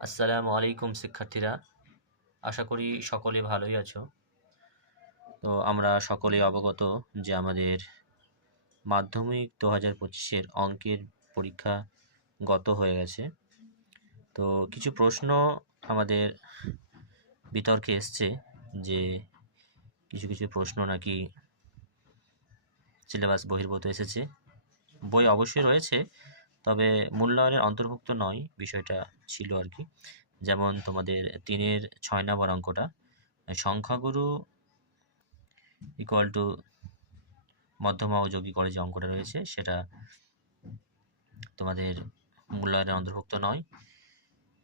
আসসালামু আলাইকুম শিক্ষার্থীরা, আশা করি সকলে ভালোই আছো। তো আমরা সকলেই অবগত যে আমাদের মাধ্যমিক 2025-এর অঙ্কের পরীক্ষা গত হয়ে গেছে। তো কিছু প্রশ্ন আমাদের বিতর্কে এসছে যে কিছু কিছু প্রশ্ন নাকি সিলেবাস বহির্ভূত এসেছে। বই অবশ্যই রয়েছে, তবে মূল্যায়নের অন্তর্ভুক্ত নয়, বিষয়টা ছিল আর কি। যেমন তোমাদের 3-এর 6 নম্বর অঙ্কটা, সংখ্যাগুরু ইকুয়াল টু মধ্যমা ও যৌগিকরে যে অঙ্কটা রয়েছে সেটা তোমাদের মূল্যায়নের অন্তর্ভুক্ত নয়।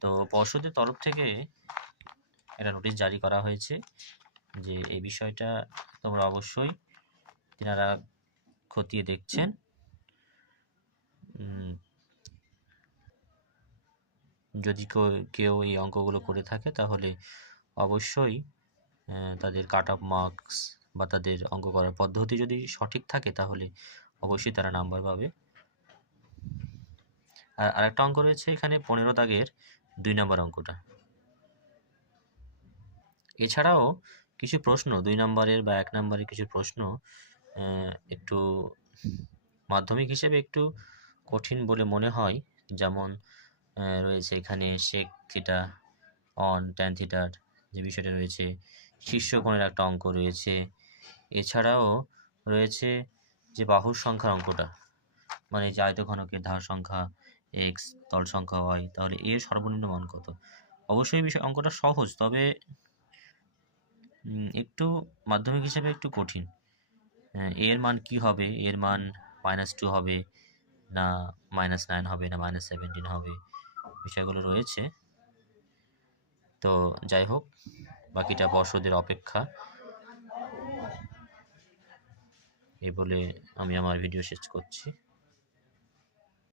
তো পর্ষদের তরফ থেকে একটা নোটিশ জারি করা হয়েছে যে এই বিষয়টা তোমরা অবশ্যই তিনারা খতিয়ে দেখছেন। যদি কেউ এই অঙ্কগুলো করে থাকে তাহলে অবশ্যই তাদের কাট অফ মার্কস বা তাদের অঙ্ক করার পদ্ধতি যদি সঠিক থাকে তাহলে অবশ্যই তারা নাম্বার পাবে। আর আরেকটা অঙ্ক রয়েছে এখানে 15 দাগের 2 নম্বর অঙ্কটা। এছাড়াও কিছু প্রশ্ন 2 নম্বরের বা 1 নম্বরের কিছু প্রশ্ন একটু মাধ্যমিক হিসেবে একটু কঠিন বলে মনে হয়। যেমন রয়েছে এখানে sec থিটা অন tan থিটার যে বিষয়টা রয়েছে, শীর্ষকোণের একটা অঙ্ক রয়েছে। এছাড়াও রয়েছে যে বাহুর সংখ্যার অঙ্কটা, মানে যে আয়তঘনকের ধার সংখ্যা x, তল সংখ্যা y, তাহলে এর সর্বনিম্ন মান কত। অবশ্যই বিষয় অঙ্কটা সহজ, তবে একটু মাধ্যমিক হিসেবে একটু কঠিন। এর মান কি হবে, এর মান -2 হবে না -9 হবে না -17 হবে, বিষয়গুলো রয়েছে। তো যাই হোক, বাকিটা পর্ষদের অপেক্ষা। এই বলে আমি আমার ভিডিও শেষ করছি।